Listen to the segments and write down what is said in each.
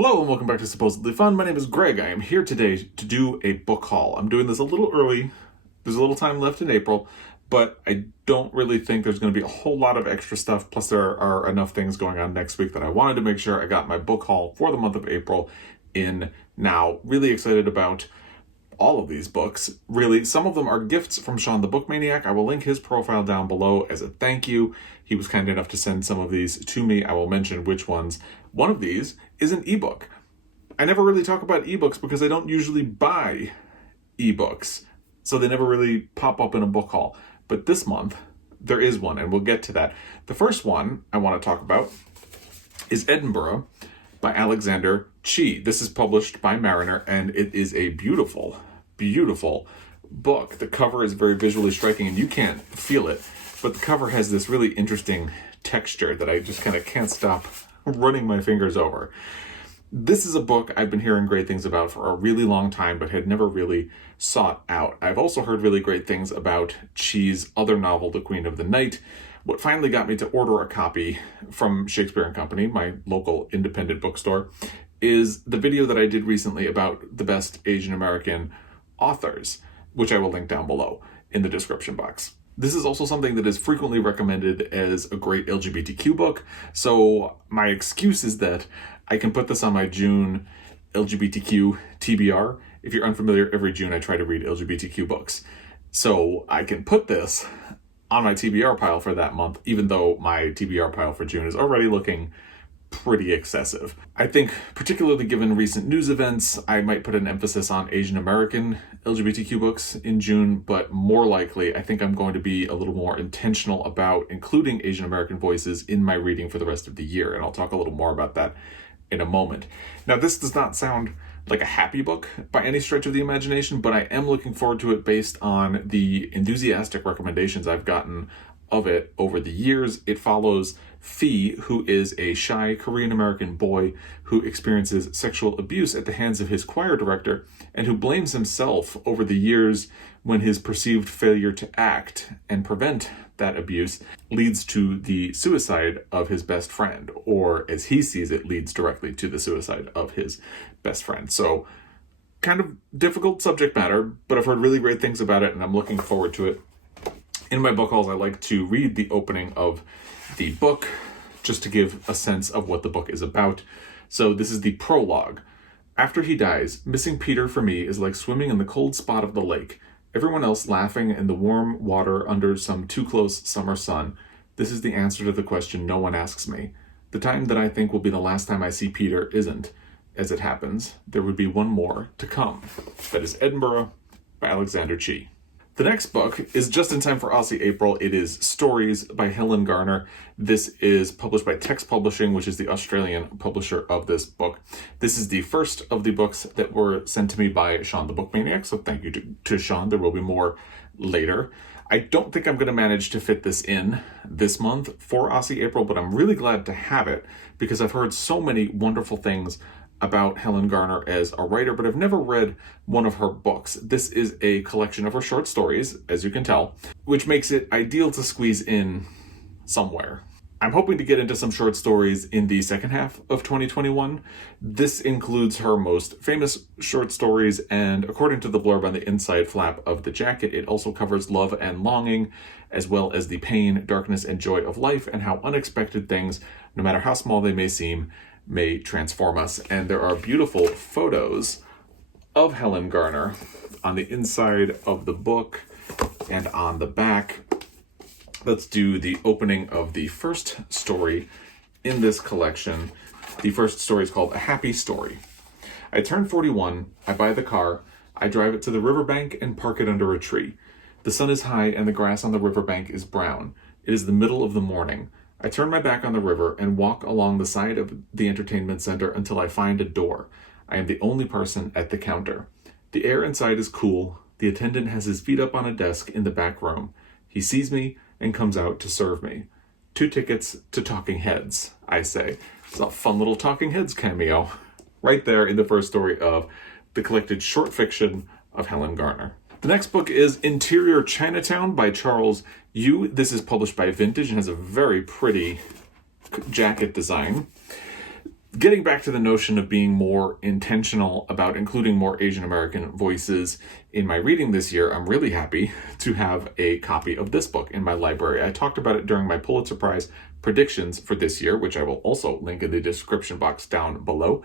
Hello and welcome back to Supposedly Fun. My name is Greg. I am here today to do a book haul. I'm doing this a little early. There's a little time left in April, but I don't really think there's going to be a whole lot of extra stuff. Plus there are enough things going on next week that I wanted to make sure I got my book haul for the month of April in now. Really excited about all of these books. Really, some of them are gifts from Sean the Book Maniac. I will link his profile down below as a thank you. He was kind enough to send some of these to me. I will mention which ones. One of these is an ebook. I never really talk about ebooks because I don't usually buy ebooks, so they never really pop up in a book haul. But this month, there is one, and we'll get to that. The first one I want to talk about is Edinburgh by Alexander Chee. This is published by Mariner, and it is a beautiful, beautiful book. The cover is very visually striking, and you can't feel it, but the cover has this really interesting texture that I just kind of can't stop running my fingers over. This is a book I've been hearing great things about for a really long time, but had never really sought out. I've also heard really great things about Chee's other novel, The Queen of the Night. What finally got me to order a copy from Shakespeare and Company, my local independent bookstore, is the video that I did recently about the best Asian American authors, which I will link down below in the description box. This is also something that is frequently recommended as a great LGBTQ book, so my excuse is that I can put this on my June LGBTQ TBR. If you're unfamiliar, every June I try to read LGBTQ books. So I can put this on my TBR pile for that month, even though my TBR pile for June is already looking pretty excessive. I think, particularly given recent news events, I might put an emphasis on Asian American LGBTQ books in June, but more likely, I think I'm going to be a little more intentional about including Asian American voices in my reading for the rest of the year, and I'll talk a little more about that in a moment. Now, this does not sound like a happy book by any stretch of the imagination, but I am looking forward to it based on the enthusiastic recommendations I've gotten of it over the years. It follows Fee, who is a shy Korean-American boy who experiences sexual abuse at the hands of his choir director and who blames himself over the years when his perceived failure to act and prevent that abuse leads to the suicide of his best friend, or as he sees it, leads directly to the suicide of his best friend. So kind of difficult subject matter, but I've heard really great things about it and I'm looking forward to it. In my book hauls, I like to read the opening of the book just to give a sense of what the book is about. So this is the prologue. After he dies, missing Peter for me is like swimming in the cold spot of the lake. Everyone else laughing in the warm water under some too close summer sun. This is the answer to the question no one asks me. The time that I think will be the last time I see Peter isn't. As it happens, there would be one more to come. That is Edinburgh by Alexander Chee. The next book is just in time for Aussie April. It is Stories by Helen Garner. This is published by Text Publishing, which is the Australian publisher of this book. This is the first of the books that were sent to me by Sean the Book Maniac, so thank you to Sean. There will be more later. I don't think I'm going to manage to fit this in this month for Aussie April, but I'm really glad to have it because I've heard so many wonderful things about Helen Garner as a writer, but I've never read one of her books. This is a collection of her short stories, as you can tell, which makes it ideal to squeeze in somewhere. I'm hoping to get into some short stories in the second half of 2021. This includes her most famous short stories, and according to the blurb on the inside flap of the jacket, it also covers love and longing, as well as the pain, darkness, and joy of life, and how unexpected things, no matter how small they may seem, may transform us. And there are beautiful photos of Helen Garner on the inside of the book and on the back. Let's do the opening of the first story in this collection. The first story is called A Happy Story. I turn 41, I buy the car, I drive it to the riverbank and park it under a tree. The sun is high and the grass on the riverbank is brown. It is the middle of the morning. I turn my back on the river and walk along the side of the entertainment center until I find a door. I am the only person at the counter. The air inside is cool. The attendant has his feet up on a desk in the back room. He sees me and comes out to serve me. 2 tickets to Talking Heads, I say. It's a fun little Talking Heads cameo right there in the first story of the collected short fiction of Helen Garner. The next book is Interior Chinatown by Charles Yu. This is published by Vintage and has a very pretty jacket design. Getting back to the notion of being more intentional about including more Asian American voices in my reading this year, I'm really happy to have a copy of this book in my library. I talked about it during my Pulitzer Prize predictions for this year, which I will also link in the description box down below.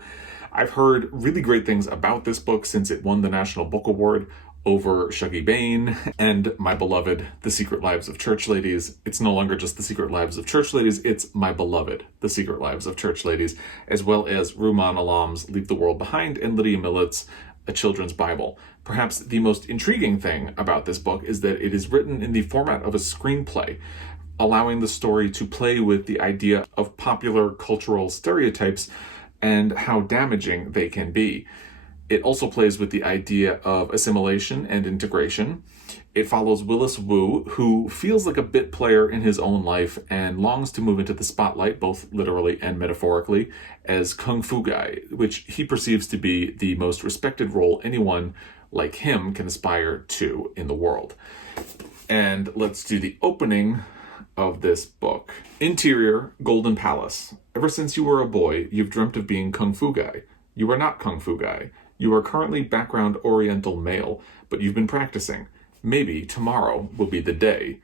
I've heard really great things about this book since it won the National Book Award over Shuggie Bain and my beloved The Secret Lives of Church Ladies. It's no longer just The Secret Lives of Church Ladies, it's my beloved The Secret Lives of Church Ladies, as well as Rumaan Alam's Leave the World Behind and Lydia Millett's A Children's Bible. Perhaps the most intriguing thing about this book is that it is written in the format of a screenplay, allowing the story to play with the idea of popular cultural stereotypes and how damaging they can be. It also plays with the idea of assimilation and integration. It follows Willis Wu, who feels like a bit player in his own life and longs to move into the spotlight, both literally and metaphorically, as Kung Fu Guy, which he perceives to be the most respected role anyone like him can aspire to in the world. And let's do the opening of this book. Interior, Golden Palace. Ever since you were a boy, you've dreamt of being Kung Fu Guy. You are not Kung Fu Guy. You are currently background Oriental male, but you've been practicing. Maybe tomorrow will be the day.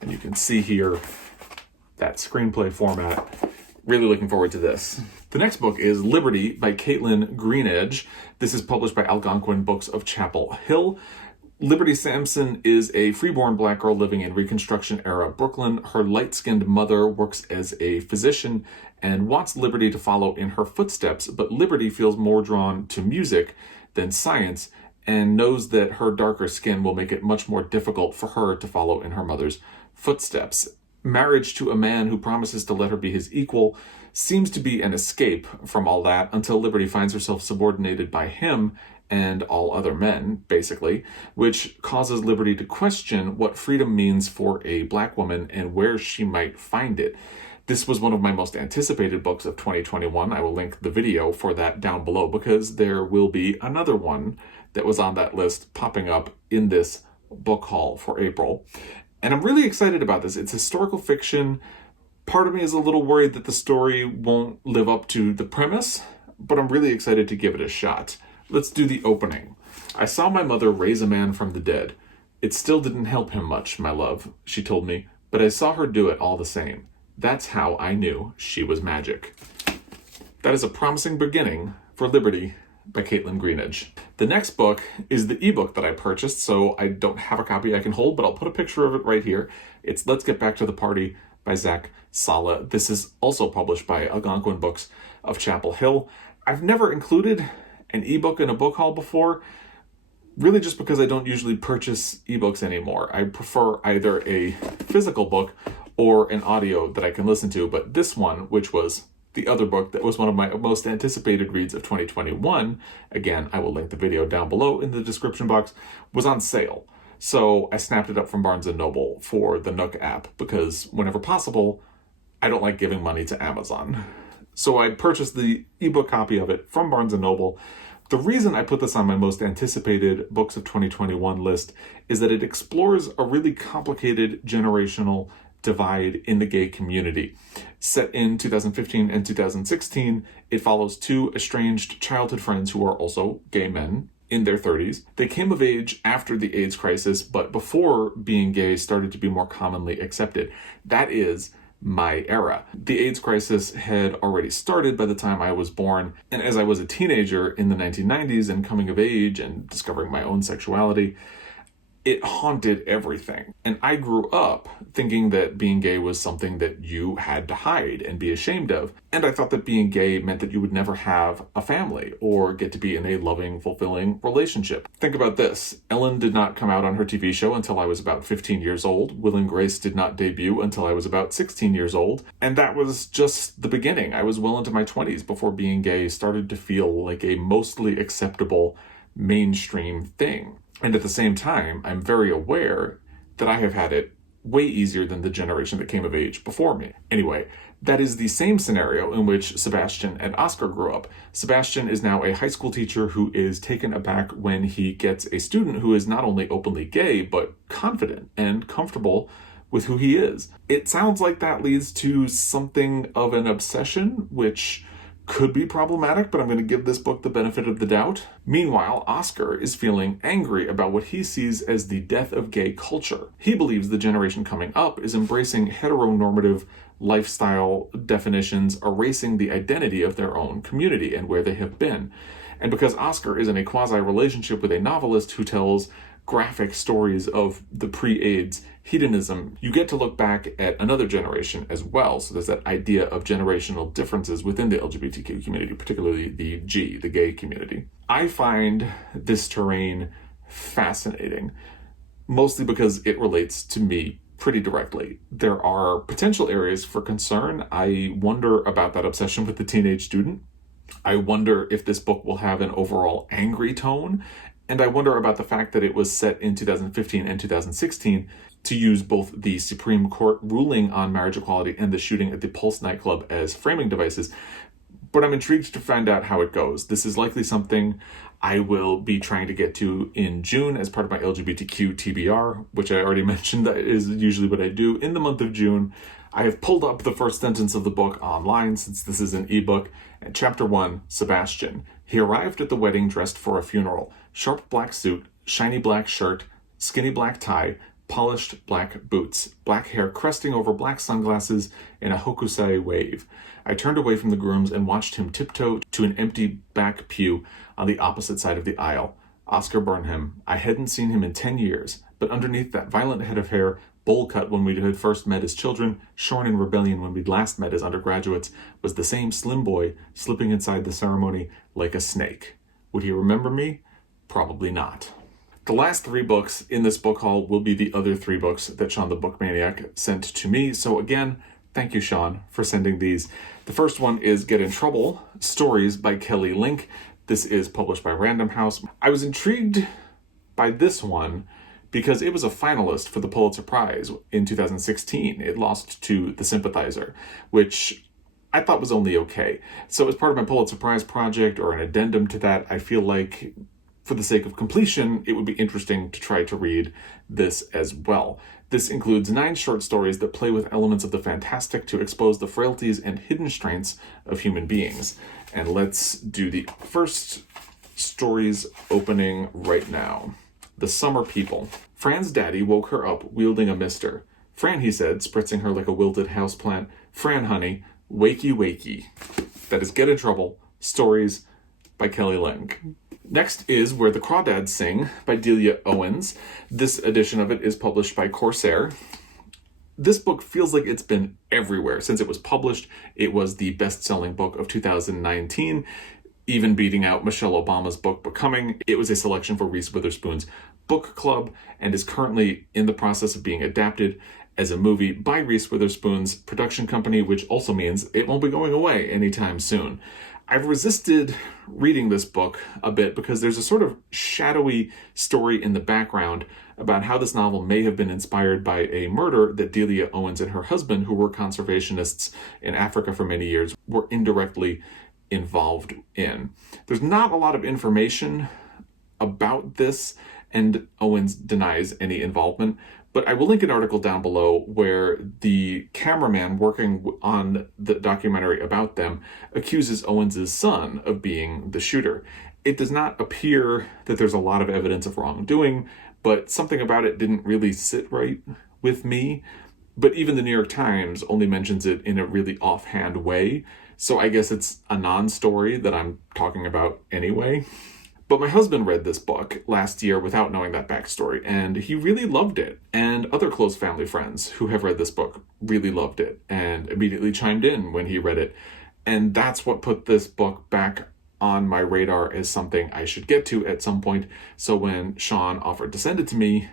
And you can see here that screenplay format. Really looking forward to this. The next book is Libertie by Kaitlyn Greenidge. This is published by Algonquin Books of Chapel Hill. Libertie Sampson is a freeborn black girl living in Reconstruction-era Brooklyn. Her light-skinned mother works as a physician and wants Libertie to follow in her footsteps, but Libertie feels more drawn to music than science and knows that her darker skin will make it much more difficult for her to follow in her mother's footsteps. Marriage to a man who promises to let her be his equal seems to be an escape from all that until Libertie finds herself subordinated by him and all other men, basically, which causes Libertie to question what freedom means for a black woman and where she might find it. This was one of my most anticipated books of 2021. I will link the video for that down below because there will be another one that was on that list popping up in this book haul for April. And I'm really excited about this. It's historical fiction. Part of me is a little worried that the story won't live up to the premise, but I'm really excited to give it a shot. Let's do the opening. I saw my mother raise a man from the dead. It still didn't help him much, my love, she told me, but I saw her do it all the same. That's how I knew she was magic. That is a promising beginning for Libertie by Kaitlyn Greenidge. The next book is the ebook that I purchased, so I don't have a copy I can hold, but I'll put a picture of it right here. It's Let's Get Back to the Party by Zach Salih. This is also published by Algonquin Books of Chapel Hill. I've never included an ebook in a book haul before, really just because I don't usually purchase ebooks anymore. I prefer either a physical book or an audio that I can listen to, but this one, which was the other book that was one of my most anticipated reads of 2021, again, I will link the video down below in the description box, was on sale. So I snapped it up from Barnes & Noble for the Nook app because whenever possible, I don't like giving money to Amazon. So I purchased the ebook copy of it from Barnes & Noble. The reason I put this on my most anticipated books of 2021 list is that it explores a really complicated generational divide in the gay community. Set in 2015 and 2016, it follows two estranged childhood friends who are also gay men in their 30s. They came of age after the AIDS crisis, but before being gay started to be more commonly accepted. That is my era. The AIDS crisis had already started by the time I was born, and as I was a teenager in the 1990s and coming of age and discovering my own sexuality, it haunted everything. And I grew up thinking that being gay was something that you had to hide and be ashamed of. And I thought that being gay meant that you would never have a family or get to be in a loving, fulfilling relationship. Think about this. Ellen did not come out on her TV show until I was about 15 years old. Will and Grace did not debut until I was about 16 years old. And that was just the beginning. I was well into my 20s before being gay started to feel like a mostly acceptable mainstream thing. And at the same time, I'm very aware that I have had it way easier than the generation that came of age before me. Anyway, that is the same scenario in which Sebastian and Oscar grew up. Sebastian is now a high school teacher who is taken aback when he gets a student who is not only openly gay, but confident and comfortable with who he is. It sounds like that leads to something of an obsession, which could be problematic, but I'm going to give this book the benefit of the doubt. Meanwhile, Oscar is feeling angry about what he sees as the death of gay culture. He believes the generation coming up is embracing heteronormative lifestyle definitions, erasing the identity of their own community and where they have been. And because Oscar is in a quasi-relationship with a novelist who tells graphic stories of the pre-AIDS hedonism, you get to look back at another generation as well. So there's that idea of generational differences within the LGBTQ community, particularly the gay community. I find this terrain fascinating, mostly because it relates to me pretty directly. There are potential areas for concern. I wonder about that obsession with the teenage student. I wonder if this book will have an overall angry tone. And I wonder about the fact that it was set in 2015 and 2016 to use both the Supreme Court ruling on marriage equality and the shooting at the Pulse nightclub as framing devices. But I'm intrigued to find out how it goes. This is likely something I will be trying to get to in June as part of my LGBTQ TBR, which I already mentioned that is usually what I do in the month of June. I have pulled up the first sentence of the book online since this is an ebook. And Chapter 1, Sebastian. He arrived at the wedding dressed for a funeral. Sharp black suit, shiny black shirt, skinny black tie, polished black boots, black hair cresting over black sunglasses in a hokusai wave. I turned away from the grooms and watched him tiptoe to an empty back pew on the opposite side of the aisle. Oscar Burnham. I hadn't seen him in 10 years, but underneath that violent head of hair, bowl cut when we had first met as children, shorn in rebellion when we'd last met as undergraduates, was the same slim boy slipping inside the ceremony like a snake. Would he remember me? Probably not. The last 3 books in this book haul will be the other 3 books that Sean the Book Maniac sent to me. So again, thank you, Sean, for sending these. The first one is Get in Trouble, Stories by Kelly Link. This is published by Random House. I was intrigued by this one because it was a finalist for the Pulitzer Prize in 2016. It lost to The Sympathizer, which I thought was only okay. So as part of my Pulitzer Prize project or an addendum to that, I feel like for the sake of completion, it would be interesting to try to read this as well. This includes 9 short stories that play with elements of the fantastic to expose the frailties and hidden strengths of human beings. And let's do the first stories opening right now. The Summer People. Fran's daddy woke her up wielding a mister. Fran, he said, spritzing her like a wilted houseplant. Fran, honey, wakey wakey. That is Get in Trouble, Stories by Kelly Link. Next is Where the Crawdads Sing by Delia Owens. This edition of it is published by Corsair. This book feels like it's been everywhere. Since it was published, it was the best-selling book of 2019, even beating out Michelle Obama's book Becoming. It was a selection for Reese Witherspoon's book club and is currently in the process of being adapted as a movie by Reese Witherspoon's production company, which also means it won't be going away anytime soon. I've resisted reading this book a bit because there's a sort of shadowy story in the background about how this novel may have been inspired by a murder that Delia Owens and her husband, who were conservationists in Africa for many years, were indirectly involved in. There's not a lot of information about this, and Owens denies any involvement. But I will link an article down below where the cameraman working on the documentary about them accuses Owens' son of being the shooter. It does not appear that there's a lot of evidence of wrongdoing, but something about it didn't really sit right with me. But even the New York Times only mentions it in a really offhand way, so I guess it's a non-story that I'm talking about anyway. But my husband read this book last year without knowing that backstory, and he really loved it. And other close family friends who have read this book really loved it and immediately chimed in when he read it. And that's what put this book back on my radar as something I should get to at some point. So when Sean offered to send it to me,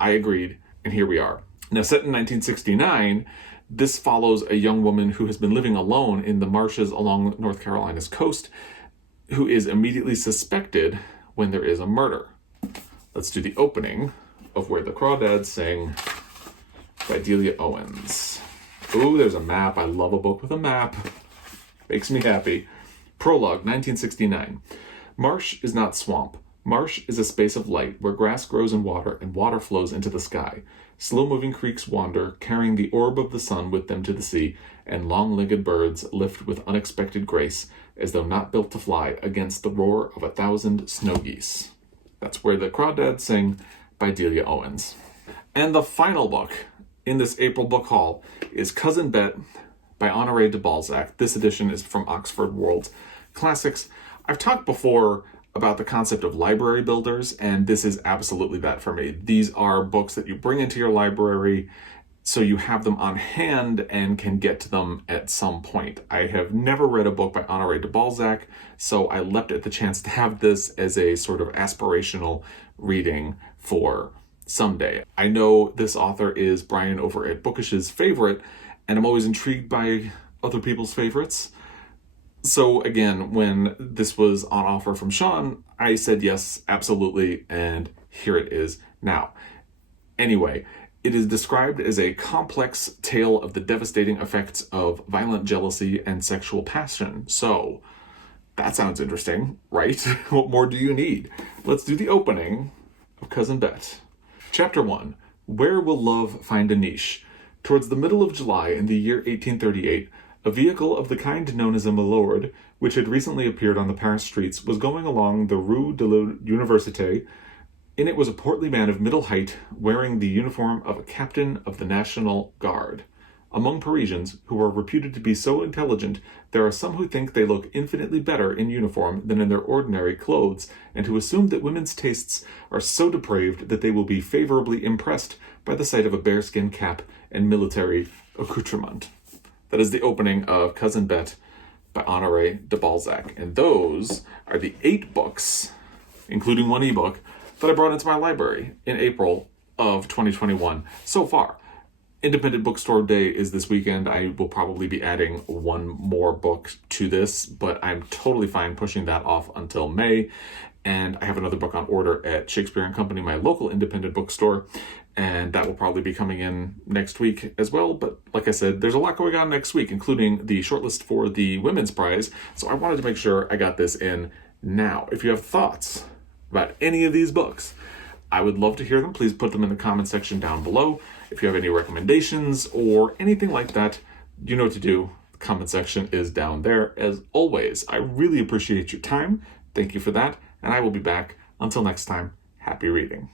I agreed, and here we are. Now, set in 1969, this follows a young woman who has been living alone in the marshes along North Carolina's coast, who is immediately suspected when there is a murder. Let's do the opening of Where the Crawdads Sing by Delia Owens. Ooh, there's a map. I love a book with a map. Makes me happy. Prologue, 1969. Marsh is not swamp. Marsh is a space of light where grass grows in water and water flows into the sky. Slow-moving creeks wander, carrying the orb of the sun with them to the sea, and long-legged birds lift with unexpected grace, as though not built to fly, against the roar of 1,000 snow geese. That's Where the Crawdads Sing by Delia Owens. And the final book in this April book haul is Cousin Bette by Honoré de Balzac. This edition is from Oxford World Classics. I've talked before about the concept of library builders, and this is absolutely that for me. These are books that you bring into your library so you have them on hand and can get to them at some point. I have never read a book by Honoré de Balzac, so I leapt at the chance to have this as a sort of aspirational reading for someday. I know this author is Brian over at Bookish's favorite, and I'm always intrigued by other people's favorites. So again, when this was on offer from Sean, I said yes, absolutely, and here it is now. Anyway, it is described as a complex tale of the devastating effects of violent jealousy and sexual passion. So that sounds interesting, right? What more do you need? Let's do the opening of Cousin Bette. Chapter 1, Where Will Love Find a Niche? Towards the middle of July in the year 1838, a vehicle of the kind known as a milord, which had recently appeared on the Paris streets, was going along the Rue de l'Université. In it was a portly man of middle height, wearing the uniform of a captain of the National Guard. Among Parisians, who are reputed to be so intelligent, there are some who think they look infinitely better in uniform than in their ordinary clothes, and who assume that women's tastes are so depraved that they will be favorably impressed by the sight of a bearskin cap and military accoutrement. That is the opening of Cousin Bette by Honoré de Balzac. And those are the 8 books, including one ebook, that I brought into my library in April of 2021 so far. Independent Bookstore Day is this weekend. I will probably be adding one more book to this, but I'm totally fine pushing that off until May. And I have another book on order at Shakespeare & Company, my local independent bookstore, and that will probably be coming in next week as well. But like I said, there's a lot going on next week, including the shortlist for the Women's Prize, so I wanted to make sure I got this in now. If you have thoughts about any of these books, I would love to hear them. Please put them in the comment section down below. If you have any recommendations or anything like that, you know what to do. The comment section is down there as always. I really appreciate your time. Thank you for that, and I will be back. Until next time, happy reading.